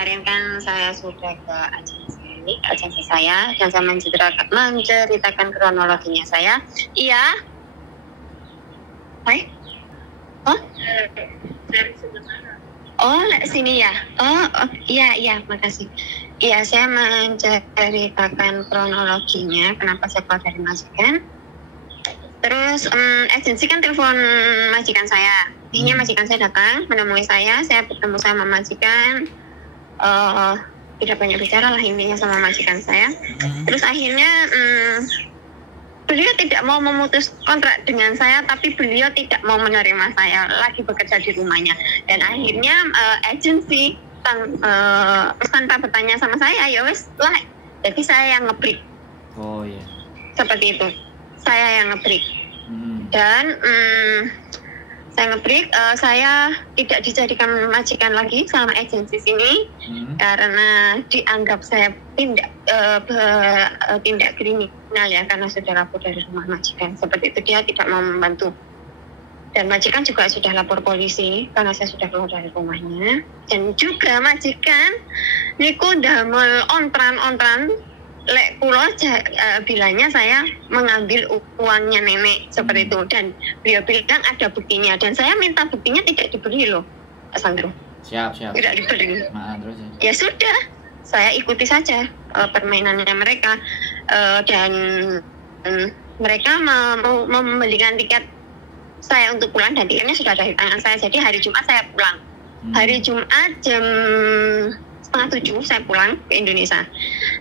kemarin kan saya sudah ke agensi saya dan saya menceritakan kronologinya saya. Iya. Hai? Oh? Dari sebenarnya. Oh, sini ya. Iya, makasih. Iya, saya menceritakan kronologinya kenapa saya keluar dari majikan. Terus agensi kan telepon majikan saya. Ini majikan saya datang menemui saya bertemu sama majikan. Tidak banyak bicara lah intinya sama majikan saya. Terus akhirnya beliau tidak mau memutus kontrak dengan saya, tapi beliau tidak mau menerima saya lagi bekerja di rumahnya. Dan akhirnya agensi tanpa bertanya sama saya, ya wes lah. Jadi saya yang nge-break. Oh iya. Seperti itu. Saya yang nge-break. Dan saya nge-break, saya tidak dijadikan majikan lagi sama agensi sini karena dianggap saya tindak kriminal ya, karena sudah lapor dari rumah majikan. Seperti itu, dia tidak mau membantu. Dan majikan juga sudah lapor polisi karena saya sudah keluar dari rumahnya. Dan juga majikan niku damel ontran lek kulo bilangnya saya mengambil uangnya nenek seperti itu, dan beliau bilang ada buktinya, dan saya minta buktinya tidak diberi loh, Pak Sandro. Siap. Tidak diberi. Terus ya sudah, saya ikuti saja permainannya mereka, dan mereka mau membelikan tiket saya untuk pulang, dan tiketnya sudah ada di tangan saya. Jadi hari Jumat saya pulang. Hari Jumat jam 6:30 saya pulang ke Indonesia.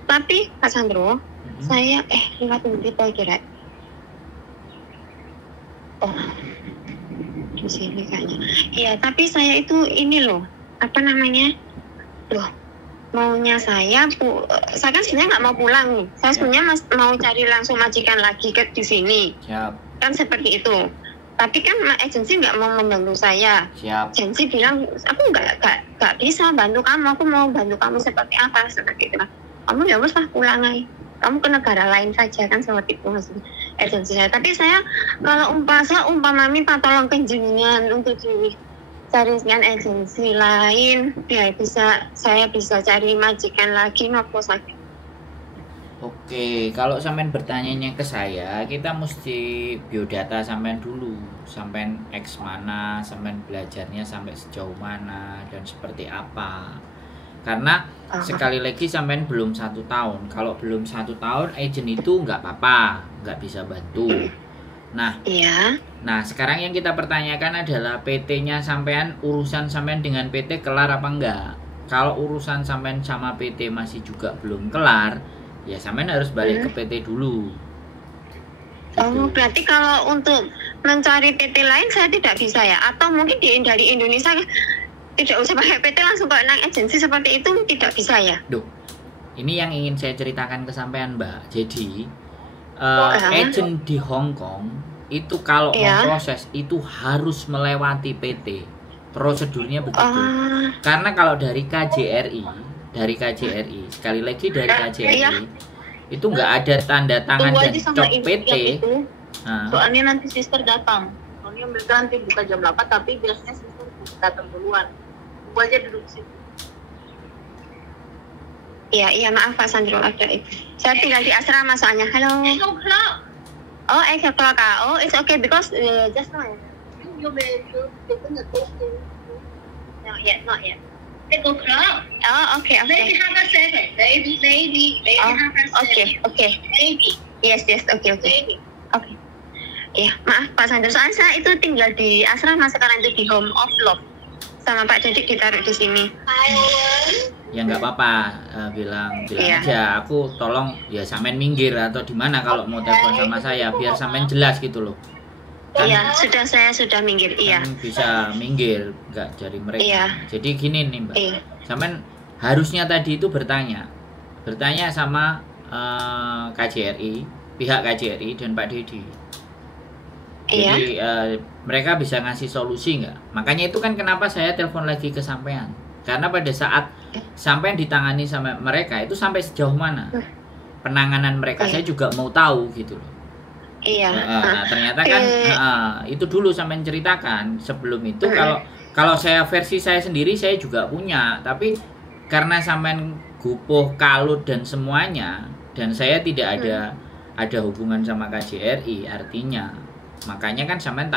Tapi Pak Sandro, saya 5 menit kira. Oh, di sini kayaknya. Iya, tapi saya itu ini loh, apa namanya? Loh, maunya saya kan sebenarnya nggak mau pulang nih. Saya sebenarnya mau cari langsung majikan lagi ke di sini. Siap. Kan seperti itu. Tapi kan agensi nggak mau membantu saya. Siap. Agensi bilang, aku nggak bisa bantu kamu. Aku mau bantu kamu seperti apa, seperti itu. Kamu ya wes lah pulang aja. Kamu ke negara lain saja, kan seperti itu maksudnya agensi saya. Tapi saya kalau umpama minta tolong kenjenengan untuk dicarikan agensi lain, ya saya bisa cari majikan lagi, nopo saja. Oke, kalau sampean bertanyanya ke saya, kita mesti biodata sampean dulu. Sampean X mana, sampean belajarnya sampai sejauh mana, dan seperti apa. Karena sekali lagi sampean belum 1 tahun. Kalau belum 1 tahun, agent itu nggak apa-apa, nggak bisa bantu. Nah, iya. Nah, sekarang yang kita pertanyakan adalah PT-nya sampean, urusan sampean dengan PT kelar apa enggak? Kalau urusan sampean sama PT masih juga belum kelar, ya sampean harus balik ke PT dulu. Oh, berarti kalau untuk mencari PT lain saya tidak bisa ya? Atau mungkin dari Indonesia tidak usah pakai PT, langsung ke agensi seperti itu tidak bisa ya? Duh, ini yang ingin saya ceritakan ke sampean, Mbak. Jadi, agent di Hong Kong itu kalau memproses itu harus melewati PT. Prosedurnya begitu. Karena kalau dari KJRI, sekali lagi dari KJRI itu nggak ada tanda tangan dan cop PT. Soalnya nanti sister datang. Soalnya mereka nanti buka jam 8, tapi biasanya sister datang duluan. Tunggu aja duduk situ. Iya, maaf Pak Sandro, ada itu. Saya tinggal di asrama soalnya. Halo. 8 o'clock. Oh, 8 o'clock. Oh, it's okay because just now. You're gonna go to. Not yet. 8 o'clock. Oh, okay. Maybe half past 7. Maybe half past 7. Okay. Maybe. Yes, okay. Maybe. Okay. Iya, maaf Pak Sandro. Soalnya saya itu tinggal di asrama sekarang, itu di Home of Love. Sama Pak Dedik ditaruh di sini. Ya nggak apa-apa, bilang aja, aku tolong ya sampean minggir atau di mana kalau mau telepon sama saya, biar sampean jelas gitu loh. Iya, saya sudah minggir. Iya. Bisa minggir, nggak dari mereka. Iya. Jadi gini nih Mbak, Iya. sampean harusnya tadi itu bertanya sama KJRI, pihak KJRI dan Pak Dedi. Jadi mereka bisa ngasih solusi nggak? Makanya itu kan kenapa saya telepon lagi ke sampean. Karena pada saat sampean ditangani sama mereka itu sampai sejauh mana penanganan mereka, saya juga mau tahu gitu loh. Iya. Nah, ternyata kan itu dulu sampean ceritakan. Sebelum itu kalau saya versi saya sendiri saya juga punya, tapi karena sampean gupuh kalut dan semuanya, dan saya tidak ada hubungan sama KJRI, artinya makanya kan sampean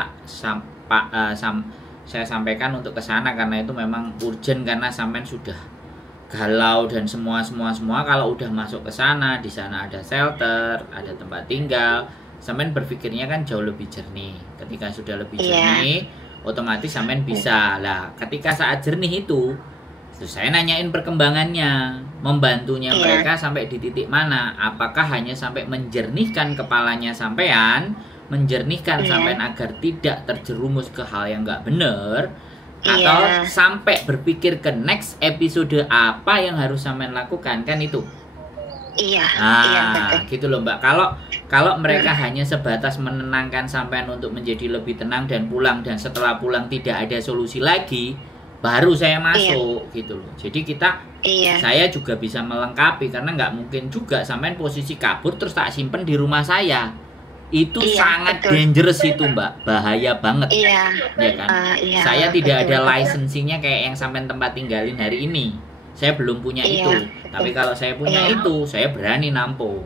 saya sampaikan untuk ke sana karena itu memang urgent, karena sampean sudah galau dan semua kalau udah masuk ke sana, di sana ada shelter, ada tempat tinggal, sampean berpikirnya kan jauh lebih jernih. Ketika sudah lebih jernih, otomatis sampean bisa lah. Ketika saat jernih itu, terus saya nanyain perkembangannya, membantunya mereka sampai di titik mana. Apakah hanya sampai menjernihkan kepalanya sampean, menjernihkan sampean agar tidak terjerumus ke hal yang nggak benar, atau sampai berpikir ke next episode apa yang harus sampean lakukan, kan itu. Gitu loh Mbak. Kalau mereka hanya sebatas menenangkan sampean untuk menjadi lebih tenang dan pulang, dan setelah pulang tidak ada solusi lagi, baru saya masuk gitu loh. Jadi saya juga bisa melengkapi, karena nggak mungkin juga sampean posisi kabur terus tak simpen di rumah saya. Itu sangat dangerous itu Mbak, bahaya banget. Ya kan? Saya tidak ada lisensinya kayak yang sampean tempat tinggalin hari ini. Saya belum punya itu. Tapi kalau saya punya itu, saya berani nampung.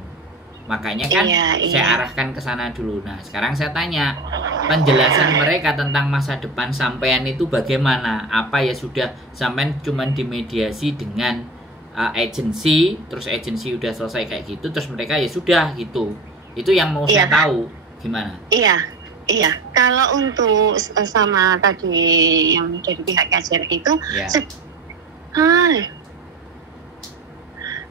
Makanya kan saya arahkan ke sana dulu. Nah, sekarang saya tanya, penjelasan mereka tentang masa depan sampean itu bagaimana? Apa ya sudah sampean cuman dimediasi dengan agensi, terus agensi udah selesai kayak gitu, terus mereka ya sudah gitu. Itu yang mau saya tahu, gimana? Iya. Kalau untuk sama tadi yang dari pihak KJRI itu,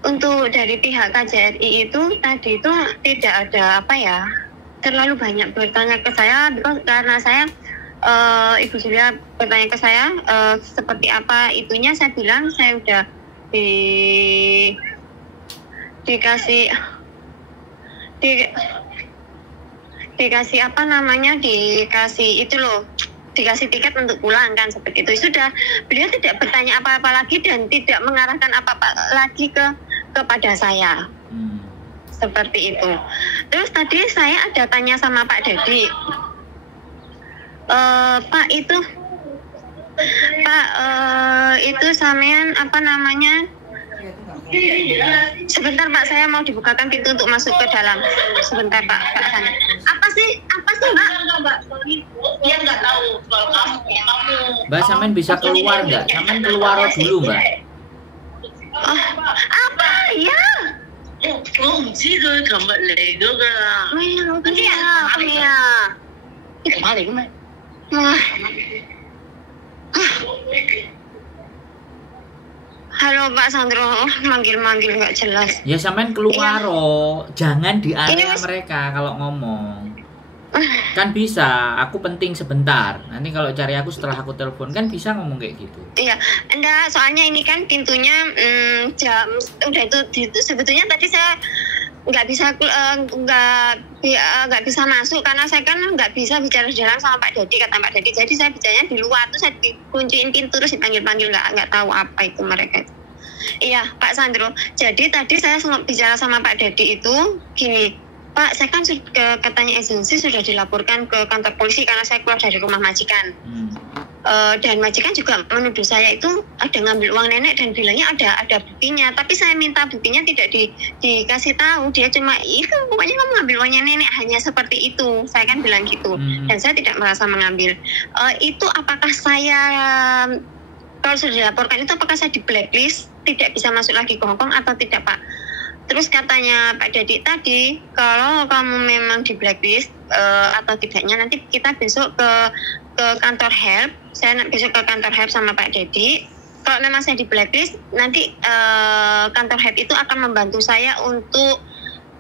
untuk dari pihak KJRI itu tadi itu tidak ada terlalu banyak bertanya ke saya, karena saya Ibu Julia bertanya ke saya seperti apa itunya, saya bilang saya udah dikasih dikasih tiket untuk pulang kan, seperti itu. Sudah, beliau tidak bertanya apa-apa lagi dan tidak mengarahkan apa-apa lagi kepada saya. Seperti itu. Terus tadi saya ada tanya sama Pak Dedi. Pak itu sampean sebentar Pak, saya mau dibukakan pintu untuk masuk ke dalam. Sebentar Pak Sani. Apa sih Mbak? Dia nggak tahu soal kamu. Mbak, sampean bisa keluar nggak? Sampean keluar dulu Mbak. Apa ya? 我唔知佢琴日嚟咗㗎啦。咩啊？馬嚟嘅咩？ Halo Pak Sandro, manggil-manggil nggak jelas. Ya sampean keluar jangan di area mereka kalau ngomong. Kan bisa, aku penting sebentar. Nanti kalau cari aku setelah aku telepon, kan bisa ngomong kayak gitu. Iya, enggak, soalnya ini kan pintunya jam udah itu sebetulnya tadi saya nggak bisa masuk karena saya kan nggak bisa bicara di dalam sama Pak Dedi, kata Pak Dedi. Jadi saya bicaranya di luar, tuh saya dikunciin pintu terus dipanggil-panggil, nggak tahu apa itu mereka. Iya Pak Sandro. Jadi tadi saya bicara sama Pak Dedi itu gini. Pak, saya kan katanya agensi sudah dilaporkan ke kantor polisi karena saya keluar dari rumah majikan. Dan majikan juga menuduh saya itu ada ngambil uang nenek dan bilangnya ada buktinya. Tapi saya minta buktinya tidak dikasih tahu. Dia cuma, itu pokoknya kamu ngambil uangnya nenek, hanya seperti itu. Saya kan bilang gitu. Dan saya tidak merasa mengambil. Itu apakah saya, kalau sudah dilaporkan itu apakah saya di blacklist, tidak bisa masuk lagi ke Hongkong atau tidak Pak? Terus katanya Pak Dedi tadi, kalau kamu memang di blacklist atau tidaknya, nanti kita besok ke kantor help. Saya besok ke kantor help sama Pak Dedi. Kalau memang saya di blacklist, nanti kantor help itu akan membantu saya untuk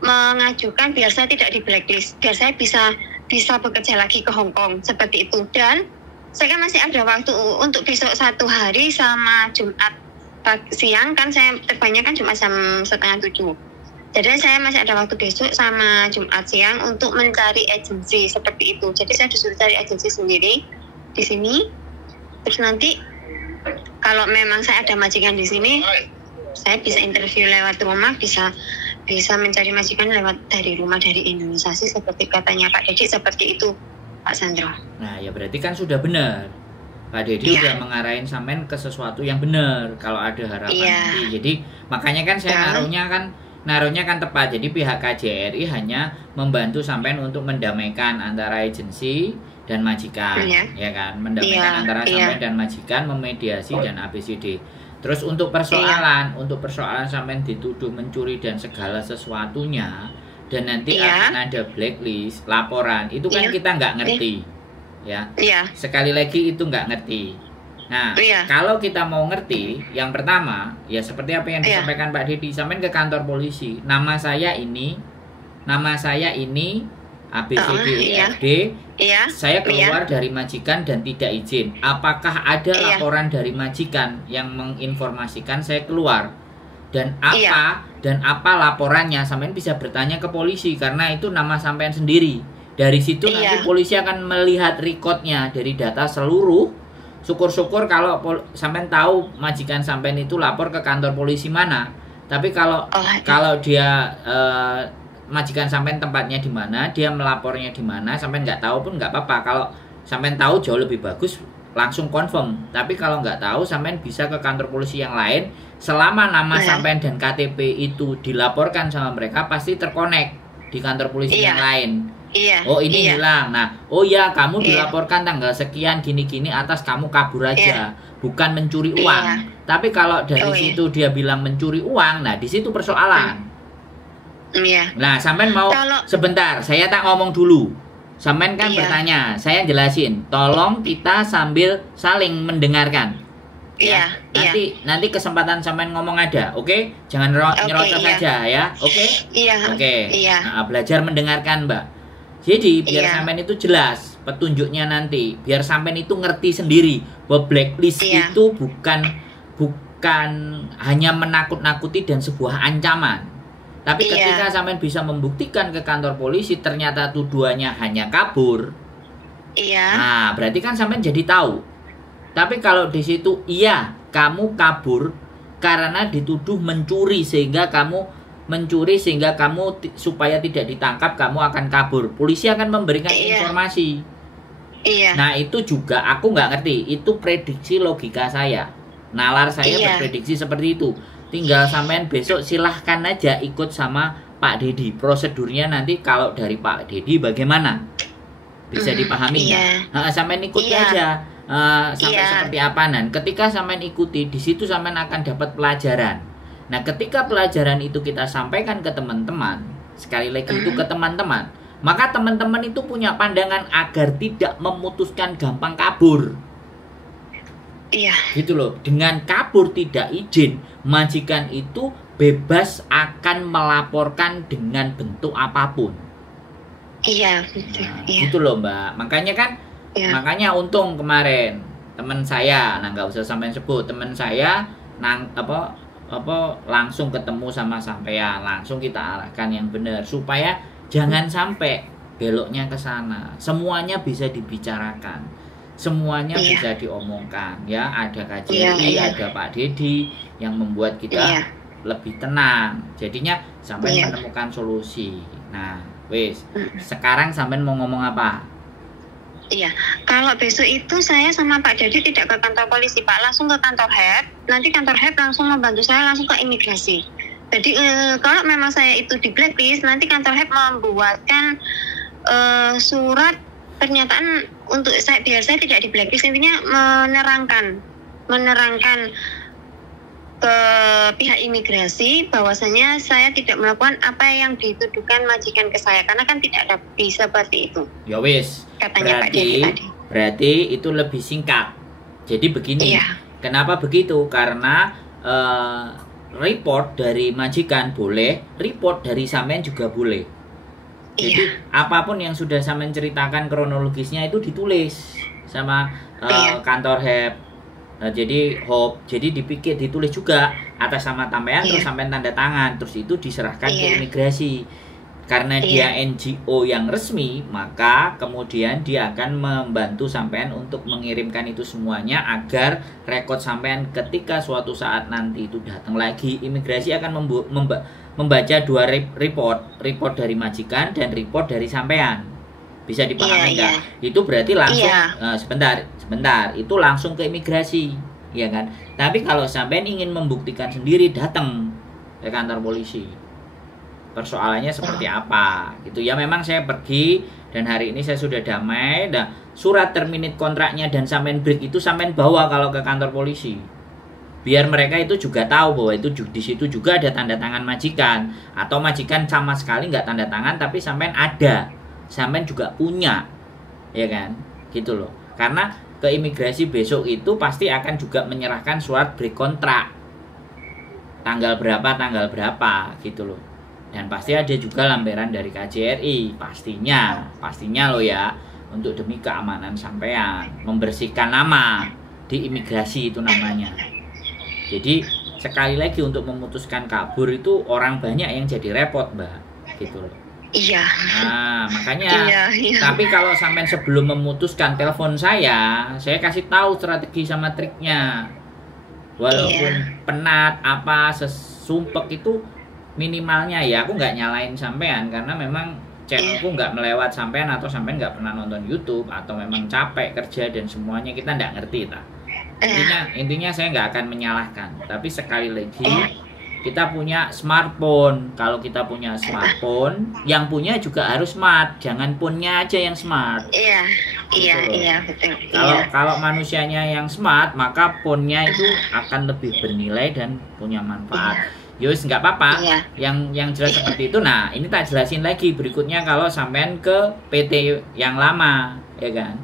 mengajukan biar saya tidak di blacklist, biar saya bisa bekerja lagi ke Hongkong, seperti itu. Dan saya kan masih ada waktu untuk besok 1 hari sama Jumat siang, kan saya terbangnya kan Jumat jam 6:30. Jadi saya masih ada waktu besok sama Jumat siang untuk mencari agensi, seperti itu. Jadi saya disuruh cari agensi sendiri di sini. Terus nanti kalau memang saya ada majikan di sini, saya bisa interview lewat rumah, bisa mencari majikan lewat dari rumah dari Indonesia sih, seperti katanya Pak Dedi, seperti itu Pak Sandro. Nah ya berarti kan sudah benar. Pak Dedi udah mengarahin sampean ke sesuatu yang benar kalau ada harapan nanti. Jadi makanya kan saya naruhnya kan tepat. Jadi pihak KJRI hanya membantu sampean untuk mendamaikan antara agensi dan majikan, ya kan, mendamaikan antara sampean dan majikan, memediasi dan ABCD. Terus untuk persoalan sampean dituduh mencuri dan segala sesuatunya, dan nanti akan ada blacklist, laporan, itu kan kita nggak ngerti, ya. Sekali lagi itu nggak ngerti. Nah, kalau kita mau ngerti, yang pertama, ya seperti apa yang disampaikan Pak Dedi, sampean ke kantor polisi, nama saya ini ABCDEFD, saya keluar dari majikan dan tidak izin. Apakah ada laporan dari majikan yang menginformasikan saya keluar? Dan apa laporannya? Sampean bisa bertanya ke polisi karena itu nama sampean sendiri. Dari situ nanti polisi akan melihat recordnya dari data seluruh. Syukur-syukur kalau sampean tahu majikan sampean itu lapor ke kantor polisi mana. Tapi kalau dia majikan sampean tempatnya di mana, dia melapornya di mana, sampean nggak tahu pun nggak apa-apa. Kalau sampean tahu jauh lebih bagus, langsung confirm. Tapi kalau nggak tahu, sampean bisa ke kantor polisi yang lain. Selama nama sampean dan KTP itu dilaporkan sama mereka, pasti terkonek di kantor polisi yang lain. Oh ini hilang. Nah, kamu dilaporkan tanggal sekian gini-gini atas kamu kabur aja, bukan mencuri uang. Tapi kalau dari situ dia bilang mencuri uang, nah di situ persoalan. Nah, sampean mau sebentar, saya tak ngomong dulu. Sampean kan bertanya, saya jelasin. Tolong kita sambil saling mendengarkan. Nanti kesempatan sampean ngomong ada, oke? Jangan nyerocos saja ya, oke? Nah, belajar mendengarkan, Mbak. Jadi biar sampean itu jelas petunjuknya nanti, biar sampean itu ngerti sendiri bahwa blacklist itu bukan hanya menakut-nakuti dan sebuah ancaman. Tapi ketika sampean bisa membuktikan ke kantor polisi ternyata tuduhannya hanya kabur, nah berarti kan sampean jadi tahu. Tapi kalau di situ kamu kabur karena dituduh mencuri sehingga kamu supaya tidak ditangkap kamu akan kabur. Polisi akan memberikan informasi. Nah itu juga aku nggak ngerti. Itu prediksi logika saya. Nalar saya berprediksi seperti itu. Tinggal sampean besok silahkan aja ikut sama Pak Dedi. Prosedurnya nanti kalau dari Pak Dedi bagaimana? Bisa dipahami nggak? Sampean ikuti aja sampai seperti apa. Dan ketika sampean ikuti, di situ sampean akan dapat pelajaran. Nah, ketika pelajaran itu kita sampaikan ke teman-teman, sekali lagi itu ke teman-teman, maka teman-teman itu punya pandangan agar tidak memutuskan gampang kabur. Gitu loh. Dengan kabur tidak izin, majikan itu bebas akan melaporkan dengan bentuk apapun. Gitu loh, Mbak. Makanya kan, makanya untung kemarin teman saya, nggak usah sampai sebut, teman saya langsung ketemu sama sampean, langsung kita arahkan yang benar supaya jangan sampai beloknya ke sana. Semuanya bisa dibicarakan. Semuanya bisa diomongkan ya, ada KJRI, ada Pak Dedi yang membuat kita lebih tenang. Jadinya sampai menemukan solusi. Nah, sekarang sampai mau ngomong apa? Kalau besok itu saya sama Pak Dedi tidak ke kantor polisi, Pak, langsung ke kantor HEP. Nanti kantor HEP langsung membantu saya langsung ke imigrasi. Jadi kalau memang saya itu di blacklist, nanti kantor HEP membuatkan surat pernyataan untuk saya biar saya tidak di blacklist, intinya menerangkan ke pihak imigrasi bahwasanya saya tidak melakukan apa yang dituduhkan majikan ke saya, karena kan tidak ada bisa seperti itu. Ya wis, katanya Pak Dedi tadi. Berarti itu lebih singkat. Jadi begini, kenapa begitu? Karena report dari majikan boleh, report dari sampean juga boleh. Jadi apapun yang sudah sampean ceritakan kronologisnya itu ditulis sama kantor HEP. Jadi ditulis juga atas nama sampean, terus sampean tanda tangan, terus itu diserahkan ke imigrasi. Karena dia NGO yang resmi, maka kemudian dia akan membantu sampean untuk mengirimkan itu semuanya agar rekod sampean ketika suatu saat nanti itu datang lagi, imigrasi akan membaca dua report dari majikan dan report dari sampean. Bisa dipahami nggak? Itu berarti langsung sebentar, itu langsung ke imigrasi, ya kan? Tapi kalau sampean ingin membuktikan sendiri, datang ke kantor polisi. Persoalannya seperti apa? Gitu ya. Memang saya pergi dan hari ini saya sudah damai. Dan surat terminate kontraknya dan sampean break itu sampean bawa kalau ke kantor polisi. Biar mereka itu juga tahu bahwa itu di situ juga ada tanda tangan majikan, atau majikan sama sekali nggak tanda tangan tapi sampean ada. Sampean juga punya, ya kan, gitu loh. Karena ke imigrasi besok itu pasti akan juga menyerahkan surat break kontrak tanggal berapa gitu loh. Dan pasti ada juga lampiran dari KJRI, pastinya loh ya, untuk demi keamanan sampean, membersihkan nama di imigrasi itu namanya. Jadi sekali lagi untuk memutuskan kabur itu orang banyak yang jadi repot, Mbak, gitu loh. Iya. Nah, makanya. Iya. Tapi kalau sampean sebelum memutuskan telepon saya kasih tahu strategi sama triknya. Walaupun penat apa sesumpek itu minimalnya ya, aku nggak nyalain sampean karena memang channelku nggak melewat sampean atau sampean nggak pernah nonton YouTube atau memang capek kerja dan semuanya kita nggak ngerti tak. Intinya saya nggak akan menyalahkan. Tapi sekali lagi kita punya smartphone. Kalau kita punya smartphone, yang punya juga harus smart. Jangan phone-nya aja yang smart. Iya, betul. Kalau manusianya yang smart, maka phone-nya itu akan lebih bernilai dan punya manfaat. Yus, nggak apa-apa. Yang jelas seperti itu. Nah, ini tak jelasin lagi berikutnya kalau sampean ke PT yang lama, ya kan?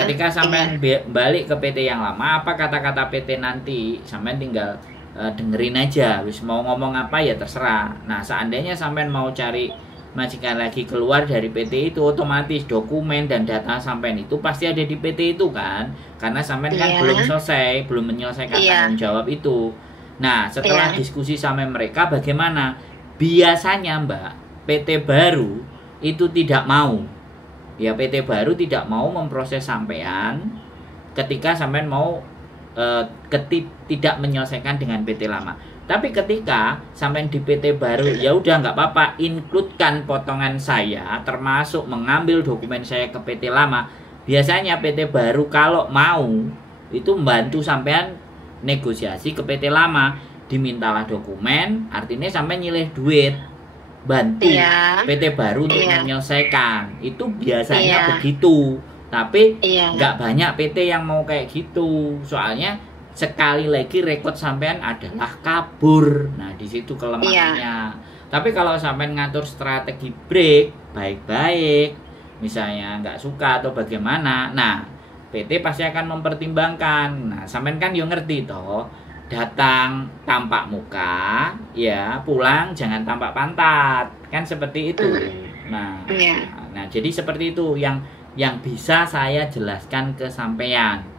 Ketika sampean balik ke PT yang lama, apa kata-kata PT nanti, sampean tinggal dengerin aja, wis mau ngomong apa ya terserah. Nah, seandainya sampean mau cari majikan lagi keluar dari PT itu, otomatis dokumen dan data sampean itu pasti ada di PT itu kan, karena sampean kan belum menyelesaikan tanggung jawab itu. Nah, setelah diskusi sama mereka bagaimana? Biasanya Mbak, PT baru itu tidak mau. Ya, PT baru tidak mau memproses sampean ketika sampean mau tidak menyelesaikan dengan PT lama. Tapi ketika sampai di PT baru, ya udah nggak apa-apa, includekan potongan saya, termasuk mengambil dokumen saya ke PT lama. Biasanya PT baru kalau mau itu membantu sampean negosiasi ke PT lama, dimintalah dokumen, artinya sampai nyilih duit, bantu PT baru untuk menyelesaikan. Itu biasanya begitu. Tapi nggak banyak PT yang mau kayak gitu. Soalnya sekali lagi rekod sampean adalah kabur. Nah, di situ kelemahannya. Tapi kalau sampean ngatur strategi break baik-baik, misalnya nggak suka atau bagaimana, nah PT pasti akan mempertimbangkan. Nah, sampean kan yo ngerti toh, datang tampak muka, ya pulang jangan tampak pantat, kan seperti itu. Nah, jadi seperti itu yang bisa saya jelaskan ke sampean.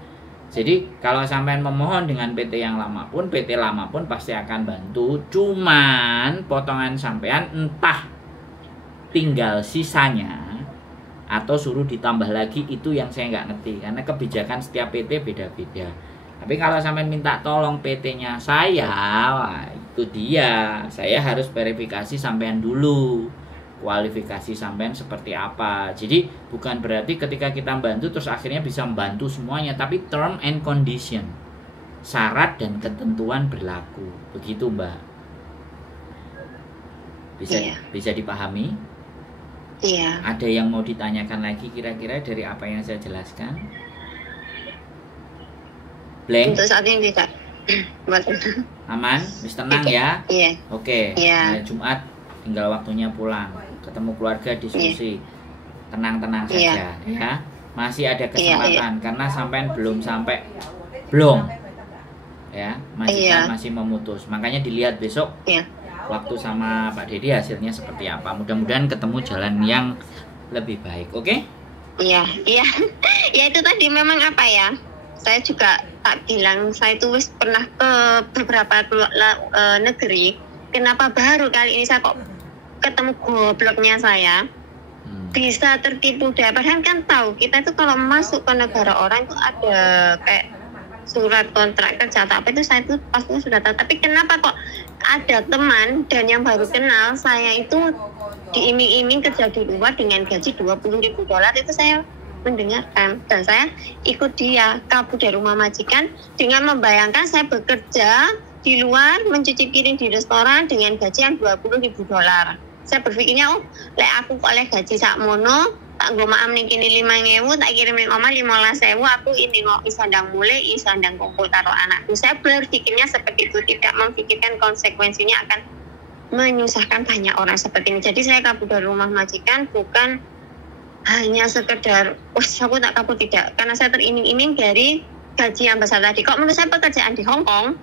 Jadi kalau sampean memohon dengan PT yang lama pun, PT lama pun pasti akan bantu. Cuman potongan sampean entah tinggal sisanya atau suruh ditambah lagi, itu yang saya nggak ngerti. Karena kebijakan setiap PT beda-beda. Tapi kalau sampean minta tolong PT-nya saya, wah, itu dia. Saya harus verifikasi sampean dulu. Kualifikasi sampean seperti apa. Jadi bukan berarti ketika kita bantu terus akhirnya bisa membantu semuanya, tapi term and condition, syarat dan ketentuan berlaku. Begitu, Mbak. Bisa dipahami? Iya. Ada yang mau ditanyakan lagi kira-kira dari apa yang saya jelaskan? Blank? Untuk saat ini tidak. Aman? Wis tenang ya? Iya. Oke. Nah, Jumat tinggal waktunya pulang, ketemu keluarga, diskusi, tenang-tenang saja, ya. Masih ada kesempatan karena sampean belum, ya, masih memutus. Makanya dilihat besok waktu sama Pak Dedi hasilnya seperti apa. Mudah-mudahan ketemu jalan yang lebih baik, oke? Iya. Ya itu tadi memang apa ya? Saya juga tak bilang, saya itu pernah ke beberapa negeri. Kenapa baru kali ini saya kok ketemu gobloknya saya bisa tertipu deh. Padahal kan tahu kita itu kalau masuk ke negara orang itu ada kayak surat kontrak kerja atau apa itu, saya itu pasti sudah tahu. Tapi kenapa kok ada teman dan yang baru kenal saya itu diiming-iming kerja di luar dengan gaji $20.000 itu saya mendengarkan, dan saya ikut dia kabur dari rumah majikan dengan membayangkan saya bekerja di luar mencuci piring di restoran dengan gaji yang $20.000. Saya berpikirnya, oh, lek aku kok oleh gaji sakmono, tak nggo maam ning kene 5.000, tak kirim ning omah 15.000, aku ini kok isandang mulai, isandang kumpul karo anakku. Saya berpikirnya seperti itu, tidak memikirkan konsekuensinya akan menyusahkan banyak orang seperti ini. Jadi saya kabur dari rumah majikan bukan hanya sekedar, aku tak kabur, tidak, karena saya teriming-iming dari gaji yang besar tadi. Kok menurut saya pekerjaan di Hong Kong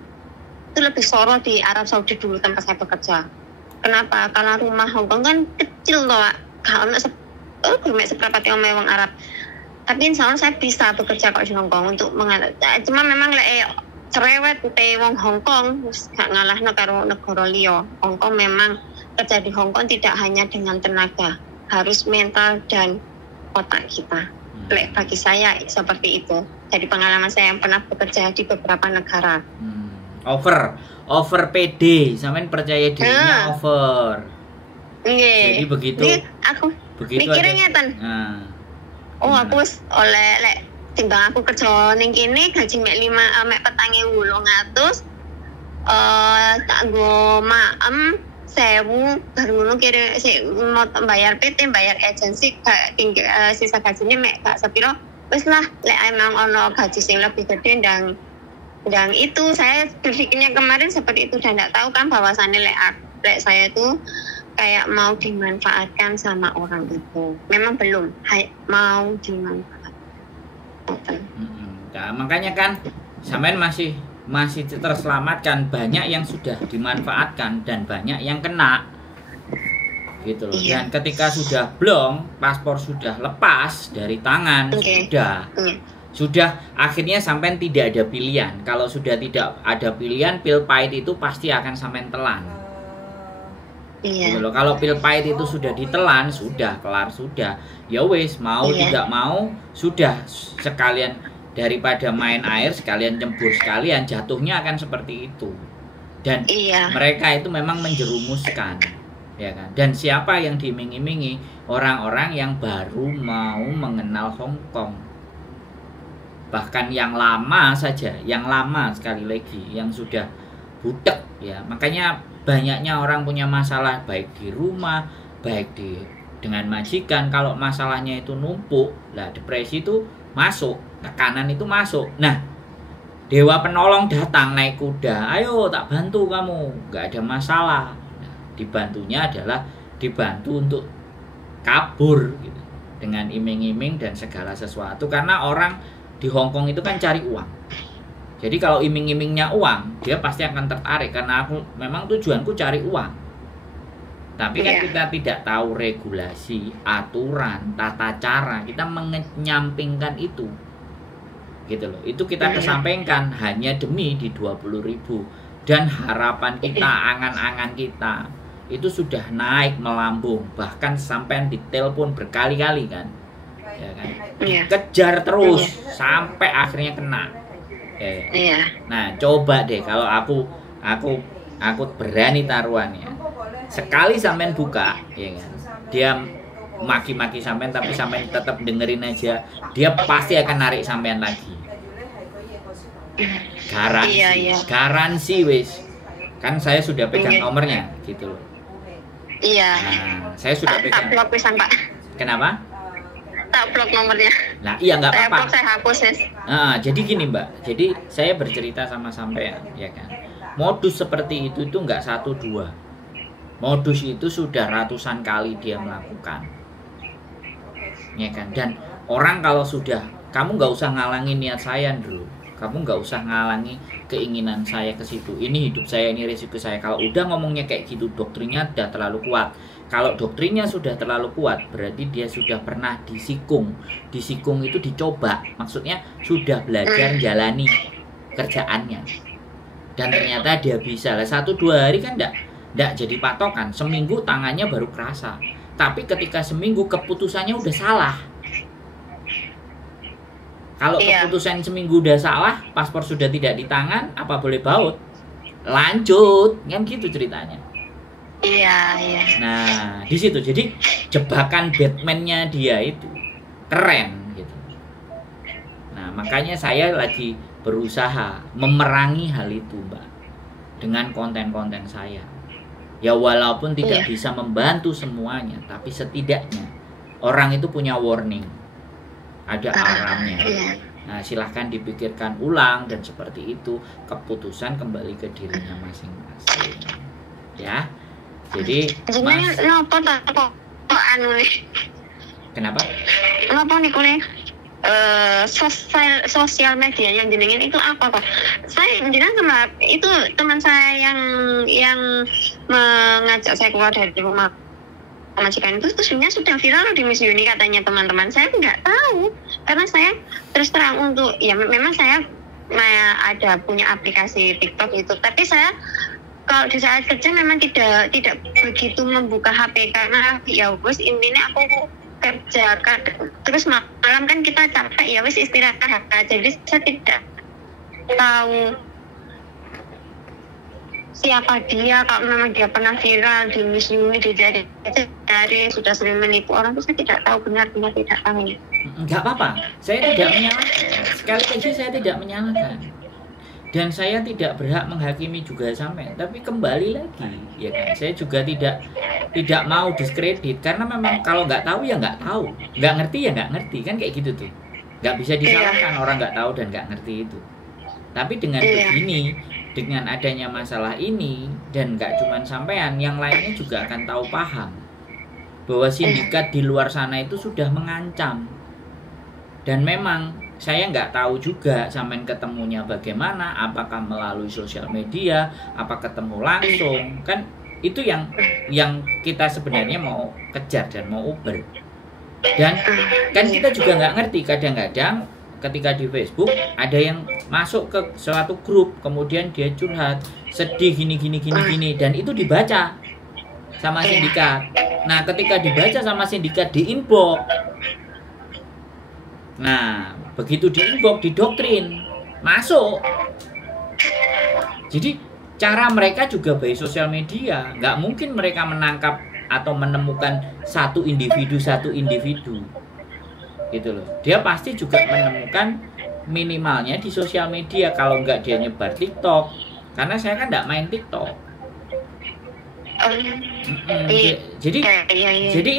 itu lebih soro di Arab Saudi dulu tempat saya bekerja. Kenapa? Karena rumah Hong Kong kan kecil loh, kalau bermain seberapa tiang mewang Arab. Tapi insya Allah saya bisa bekerja kok di Hong Kong untuk cuma memang cerewet teh wong Hong Kong gak ngalahno karo negara liya. Hong Kong memang kerja di Hong Kong tidak hanya dengan tenaga, harus mental dan otak kita. Bagi saya seperti itu. Jadi pengalaman saya yang pernah bekerja di beberapa negara. Over PD, sampean percaya dirinya over. Jadi begitu. Jadi aku mikirnya ngeten. Aku oleh timbang aku kerja ning kene gaji mek 4.800 tak nggo maem 1.000 baru ngono kira sik mau bayar PT, bayar agensi sisa gajinya mek gak sepiro. Wis lah lek emang ono gaji sing lebih gede dan itu saya berpikirnya kemarin seperti itu, dan tidak tahu kan bahwasannya lek saya itu kayak mau dimanfaatkan sama orang itu. Memang belum mau dimanfaatkan. Nah, makanya kan sampean masih terselamatkan. Banyak yang sudah dimanfaatkan dan banyak yang kena gitu loh. Dan ketika sudah blong, paspor sudah lepas dari tangan, sudah akhirnya sampean tidak ada pilihan. Kalau sudah tidak ada pilihan, pil pahit itu pasti akan sampean telan. Gitu loh. Kalau pil pahit itu sudah ditelan, sudah kelar, sudah. Ya wis, mau tidak mau, sudah sekalian daripada main air sekalian cembur sekalian, jatuhnya akan seperti itu. Dan mereka itu memang menjerumuskan, ya kan? Dan siapa yang diiming-imingi? Orang-orang yang baru mau mengenal Hong Kong. Bahkan yang lama saja, yang lama sekali lagi, yang sudah butek ya. Makanya banyaknya orang punya masalah baik di rumah, baik dengan majikan. Kalau masalahnya itu numpuk, lah depresi itu masuk, tekanan itu masuk. Nah, dewa penolong datang naik kuda, ayo tak bantu kamu, nggak ada masalah. Nah, dibantunya adalah dibantu untuk kabur gitu, dengan iming-iming dan segala sesuatu. Karena orang di Hong Kong itu kan cari uang. Jadi kalau iming-imingnya uang, dia pasti akan tertarik karena aku memang tujuanku cari uang. Tapi kan kita tidak tahu regulasi, aturan, tata cara, kita menyampingkan itu. Gitu loh. Itu kita kesampingkan hanya demi di 20.000 dan harapan kita, angan-angan kita itu sudah naik melambung, bahkan sampai ditelepon berkali-kali kan. Ya kan? Kejar terus sampai akhirnya kena. Nah, coba deh kalau aku berani taruhannya. Sekali sampean buka, ya kan? Dia maki-maki sampean tapi sampean tetap dengerin aja, dia pasti akan narik sampean lagi. Garansi wis. Kan saya sudah pegang nomornya gitu loh. Nah, saya sudah pegang. Tak blok pisan, Pak. Kenapa? Tak blok nomornya. Nah, iya nggak apa-apa. Saya hapus ya. Nah, jadi gini Mbak. Jadi saya bercerita sama sampean, ya kan. Modus seperti itu nggak 1-2. Modus itu sudah ratusan kali dia melakukan, ya kan. Dan orang kalau sudah, kamu nggak usah ngalangi niat saya dulu. Kamu nggak usah ngalangi keinginan saya ke situ. Ini hidup saya, ini resiko saya. Kalau udah ngomongnya kayak gitu, doktrinnya udah terlalu kuat. Kalau doktrinnya sudah terlalu kuat, berarti dia sudah pernah disikung. Disikung itu dicoba. Maksudnya sudah belajar jalani kerjaannya. Dan ternyata dia bisa. 1-2 hari kan enggak jadi patokan. Seminggu tangannya baru kerasa. Tapi ketika seminggu keputusannya udah salah. Kalau keputusan seminggu udah salah, paspor sudah tidak di tangan, apa boleh baut? Lanjut, kan gitu ceritanya. Iya. Nah, di situ jadi jebakan Batman-nya dia itu keren gitu. Nah, makanya saya lagi berusaha memerangi hal itu, Mbak, dengan konten-konten saya. Ya walaupun tidak bisa membantu semuanya, tapi setidaknya orang itu punya warning. Ada alarmnya. Nah, silahkan dipikirkan ulang dan seperti itu keputusan kembali ke dirinya masing-masing. Ya. Jadi Mas, kenapa? Kenapa nih kuning? Sosial media yang jenengin itu apa kok? Saya jenengan sama itu teman saya yang mengajak saya keluar dari rumah majikan itu sebenarnya sudah viral di Miss Uni katanya teman-teman. Saya nggak tahu karena saya terus terang untuk ya memang saya ada punya aplikasi TikTok itu, tapi saya kalau di saat kerja memang tidak begitu membuka HP karena ya wes intinya aku kerja terus malam kan kita capek ya wes istirahat, jadi saya tidak tahu siapa dia. Kalau memang dia pernah viral di Miss Uni dari sudah sering menipu orang, terus saya tidak tahu benar-benar tidak tahu. Enggak apa-apa, saya tidak menyalahkan. Sekali lagi saya tidak menyalahkan. Dan saya tidak berhak menghakimi juga sampai. Tapi kembali lagi, ya kan, saya juga tidak mau diskredit karena memang kalau nggak tahu ya nggak tahu, nggak ngerti ya nggak ngerti, kan kayak gitu tuh. Nggak bisa disalahkan orang nggak tahu dan nggak ngerti itu. Tapi dengan begini, dengan adanya masalah ini dan nggak cuma sampean, yang lainnya juga akan tahu paham bahwa sindikat di luar sana itu sudah mengancam. Dan memang saya nggak tahu juga sampean ketemunya bagaimana, apakah melalui sosial media, apa ketemu langsung, kan itu yang kita sebenarnya mau kejar dan mau uber. Dan kan kita juga nggak ngerti, kadang-kadang ketika di Facebook ada yang masuk ke suatu grup, kemudian dia curhat, sedih gini, dan itu dibaca sama sindikat. Nah, ketika dibaca sama sindikat di inbox, nah begitu di inbox didoktrin masuk. Jadi cara mereka juga by sosial media, nggak mungkin mereka menangkap atau menemukan satu individu gitu loh. Dia pasti juga menemukan minimalnya di sosial media, kalau nggak dia nyebar TikTok, karena saya kan nggak main TikTok. Jadi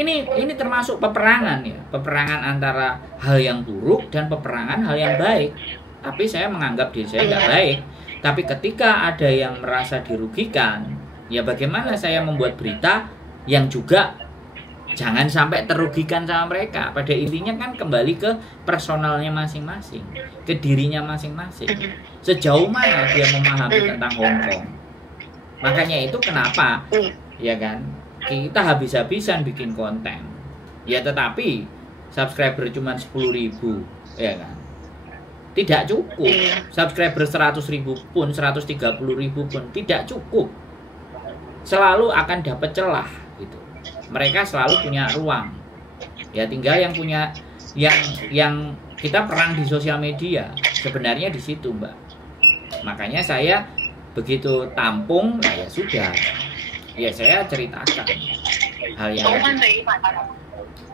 ini termasuk peperangan ya, peperangan antara hal yang buruk dan peperangan hal yang baik. Tapi saya menganggap diri saya nggak baik. Tapi ketika ada yang merasa dirugikan, ya bagaimana saya membuat berita yang juga jangan sampai terugikan sama mereka. Pada intinya kan kembali ke personalnya masing-masing, ke dirinya masing-masing. Sejauh mana dia memahami tentang Hongkong. Makanya itu kenapa, ya kan, kita habis-habisan bikin konten. Ya tetapi subscriber cuma 10.000, ya kan. Tidak cukup. Subscriber 100.000 pun, 130.000 pun tidak cukup. Selalu akan dapat celah gitu. Mereka selalu punya ruang. Ya tinggal yang punya yang kita perang di sosial media. Sebenarnya di situ, Mbak. Makanya saya begitu tampung, nah ya sudah. Ya saya ceritakan hal yang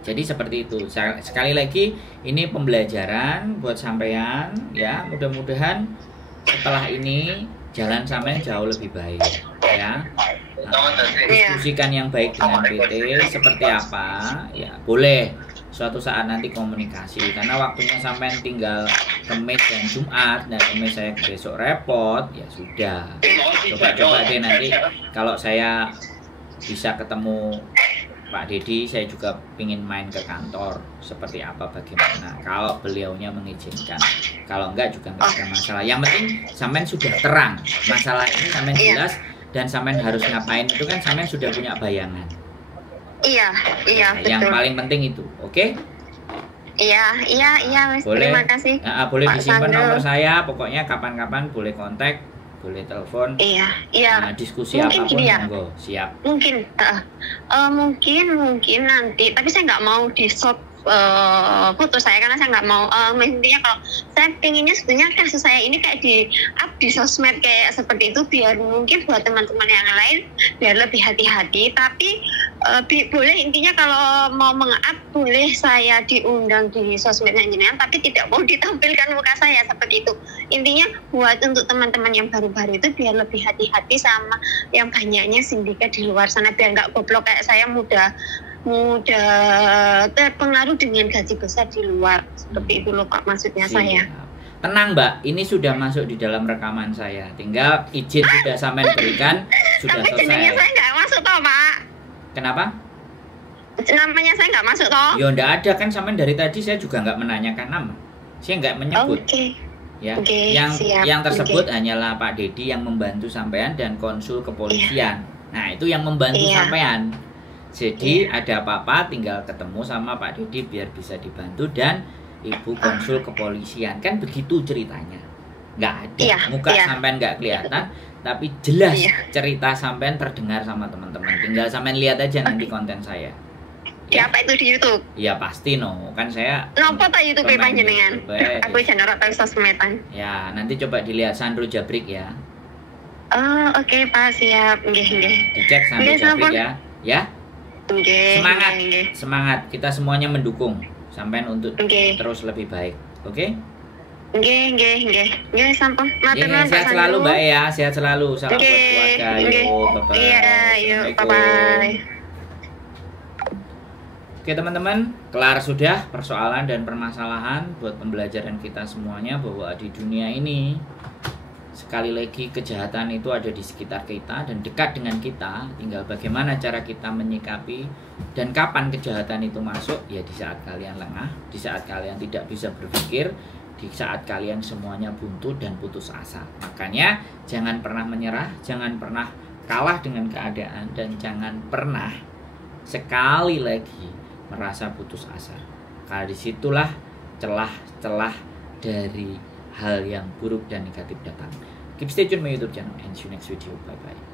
jadi seperti itu. Sekali lagi ini pembelajaran buat sampean ya. Mudah-mudahan setelah ini jalan sampean jauh lebih baik ya. Diskusikan yang baik dengan PT seperti apa ya, boleh suatu saat nanti komunikasi, karena waktunya sampean tinggal Kamis dan Jumat, dan Kamis saya besok repot, ya sudah, coba deh nanti kalau saya bisa ketemu Pak Dedi, saya juga ingin main ke kantor seperti apa, bagaimana kalau beliaunya mengizinkan. Kalau enggak juga enggak ada masalah, yang penting sampean sudah terang masalah ini, sampean jelas, dan sampean harus ngapain itu kan sampean sudah punya bayangan. Iya, nah, yang paling penting itu, oke? Iya, boleh, terima kasih. Boleh disimpan nomor saya, pokoknya kapan-kapan boleh kontak, boleh telepon. Iya. Nah, diskusi mungkin apapun, monggo, siap. Mungkin nanti, tapi saya nggak mau di short foto saya karena saya nggak mau intinya kalau saya pinginnya sebenarnya kasus saya ini kayak di up di sosmed kayak seperti itu biar mungkin buat teman-teman yang lain biar lebih hati-hati, tapi boleh intinya kalau mau meng-up boleh saya diundang di sosmednya jenengan tapi tidak mau ditampilkan muka saya seperti itu. Intinya buat untuk teman-teman yang baru-baru itu biar lebih hati-hati sama yang banyaknya sindikat di luar sana biar nggak goblok kayak saya mudah terpengaruh dengan gaji besar di luar seperti itu loh Pak maksudnya saya. Tenang Mbak, ini sudah masuk di dalam rekaman saya, tinggal izin sudah sampai berikan sudah tapi selesai. jenengnya saya nggak masuk toh Pak. Kenapa? Namanya saya nggak masuk toh. Ya nggak ada kan, sampai dari tadi saya juga nggak menanyakan nama, saya nggak menyebut. Ya, yang tersebut hanyalah Pak Dedi yang membantu sampean dan konsul kepolisian. Nah itu yang membantu sampean. Jadi ada apa-apa tinggal ketemu sama Pak Dedi biar bisa dibantu dan Ibu konsul kepolisian. Kan begitu ceritanya. Nggak ada muka sampean nggak kelihatan, tapi jelas cerita sampean terdengar sama teman-teman. Tinggal sampean lihat aja nanti konten saya. Apa itu di YouTube? Iya pasti kan saya. Nopo ta YouTube panjenengan? Aku jangan ora tahu sosmedan. Ya nanti coba dilihat Sandro Jabrik ya. Oh oke Pak, siap. Nggih. Dicek Sandro Jabrik ya. Ya. Semangat kita semuanya mendukung sampean untuk terus lebih baik. Oke? Nggih sampun. Sehat selalu Mbak ya, sehat selalu. Salam buat keluarga. Bye-bye. Iya, bye-bye. Oke teman-teman, kelar sudah persoalan dan permasalahan buat pembelajaran kita semuanya bahwa di dunia ini sekali lagi kejahatan itu ada di sekitar kita dan dekat dengan kita. Tinggal bagaimana cara kita menyikapi dan kapan kejahatan itu masuk. Ya di saat kalian lengah, di saat kalian tidak bisa berpikir, di saat kalian semuanya buntu dan putus asa. Makanya jangan pernah menyerah, jangan pernah kalah dengan keadaan, dan jangan pernah sekali lagi merasa putus asa. Karena disitulah celah-celah dari hal yang buruk dan negatif datang. Keep stay tune my YouTube channel and see you next video. Bye bye.